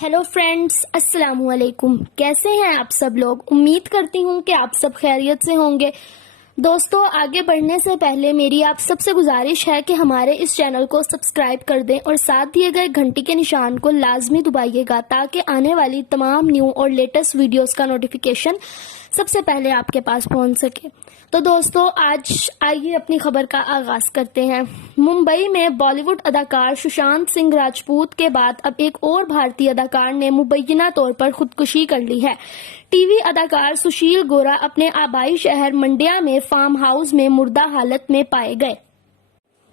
Hello friends, अस्सलाम वालेकुम। कैसे हैं आप सब लोग? उम्मीद करती हूँ कि आप सब खैरियत से होंगे। दोस्तों, आगे बढ़ने से पहले मेरी आप सबसे गुजारिश है कि हमारे इस चैनल को सब्सक्राइब कर दें और साथ दिए गए घंटी के निशान को लाजमी दबाइएगा ताकि आने वाली तमाम न्यू और लेटेस्ट वीडियोस का नोटिफिकेशन सबसे पहले आपके पास पहुंच सके। तो दोस्तों, आज आइए अपनी खबर का आगाज करते हैं। मुंबई में बॉलीवुड अदाकार सुशांत सिंह राजपूत के बाद अब एक और भारतीय अदाकार ने मुबैना तौर पर खुदकुशी कर ली है। टीवी अदाकार सुशील गोरा अपने आबाई शहर मंड्या में फार्म हाउस में मुर्दा हालत में पाए गए।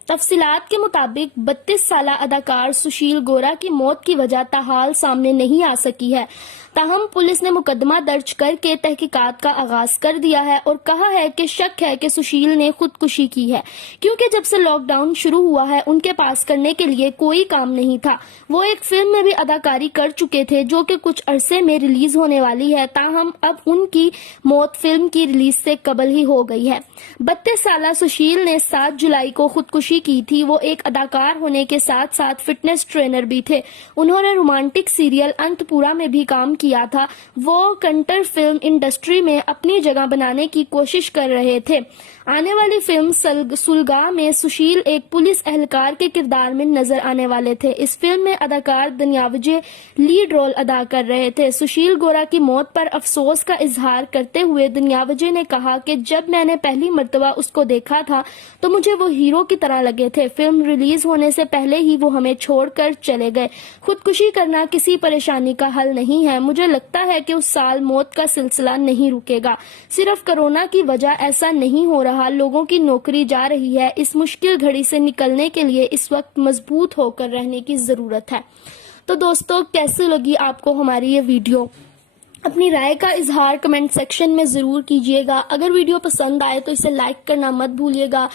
तफसीलात के मुताबिक 32 साला अदाकार सुशील गोरा की मौत की वजह ताहाल सामने नहीं आ सकी है। ताहम पुलिस ने मुकदमा दर्ज करके तहकीकात का आगाज कर दिया है और कहा है कि शक है कि सुशील ने खुदकुशी की है, क्योंकि जब से लॉकडाउन शुरू हुआ है उनके पास करने के लिए कोई काम नहीं था। वो एक फिल्म में भी अदाकारी कर चुके थे जो कि कुछ अरसे में रिलीज होने वाली है, ताहम अब उनकी मौत फिल्म की रिलीज से कबल ही हो गई है। 32 साला सुशील ने 7 जुलाई को खुदकुशी की थी। वो एक अदाकार होने के साथ साथ फिटनेस ट्रेनर भी थे। उन्होंने रोमांटिक सीरियल अंतपुरा में भी काम किया था। वो कंटर फिल्म इंडस्ट्री में अपनी जगह बनाने की कोशिश कर रहे थे। आने वाली फिल्म सुलगा में सुशील एक पुलिस एहलकार के किरदार में नजर आने वाले थे। इस फिल्म में अदाकार दनियावजे लीड रोल अदा कर रहे थे। सुशील गोरा की मौत पर अफसोस का इजहार करते हुए दनियावजे ने कहा कि जब मैंने पहली मर्तबा उसको देखा था तो मुझे वो हीरो की तरह लगे थे। फिल्म रिलीज होने से पहले ही वो हमें छोड़कर चले गए। खुदकुशी करना किसी परेशानी का हल नहीं है। मुझे लगता है कि उस साल मौत का सिलसिला नहीं रुकेगा। सिर्फ कोरोना की वजह ऐसा नहीं हो रहा, लोगों की नौकरी जा रही है। इस मुश्किल घड़ी से निकलने के लिए इस वक्त मजबूत होकर रहने की जरूरत है। तो दोस्तों, कैसी लगी आपको हमारी ये वीडियो? अपनी राय का इजहार कमेंट सेक्शन में जरूर कीजिएगा। अगर वीडियो पसंद आए तो इसे लाइक करना मत भूलिएगा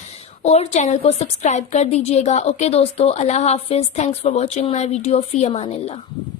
और चैनल को सब्सक्राइब कर दीजिएगा। ओके दोस्तों, अल्लाह हाफिज। Thanks for watching my video. फी अमानिल्लाह।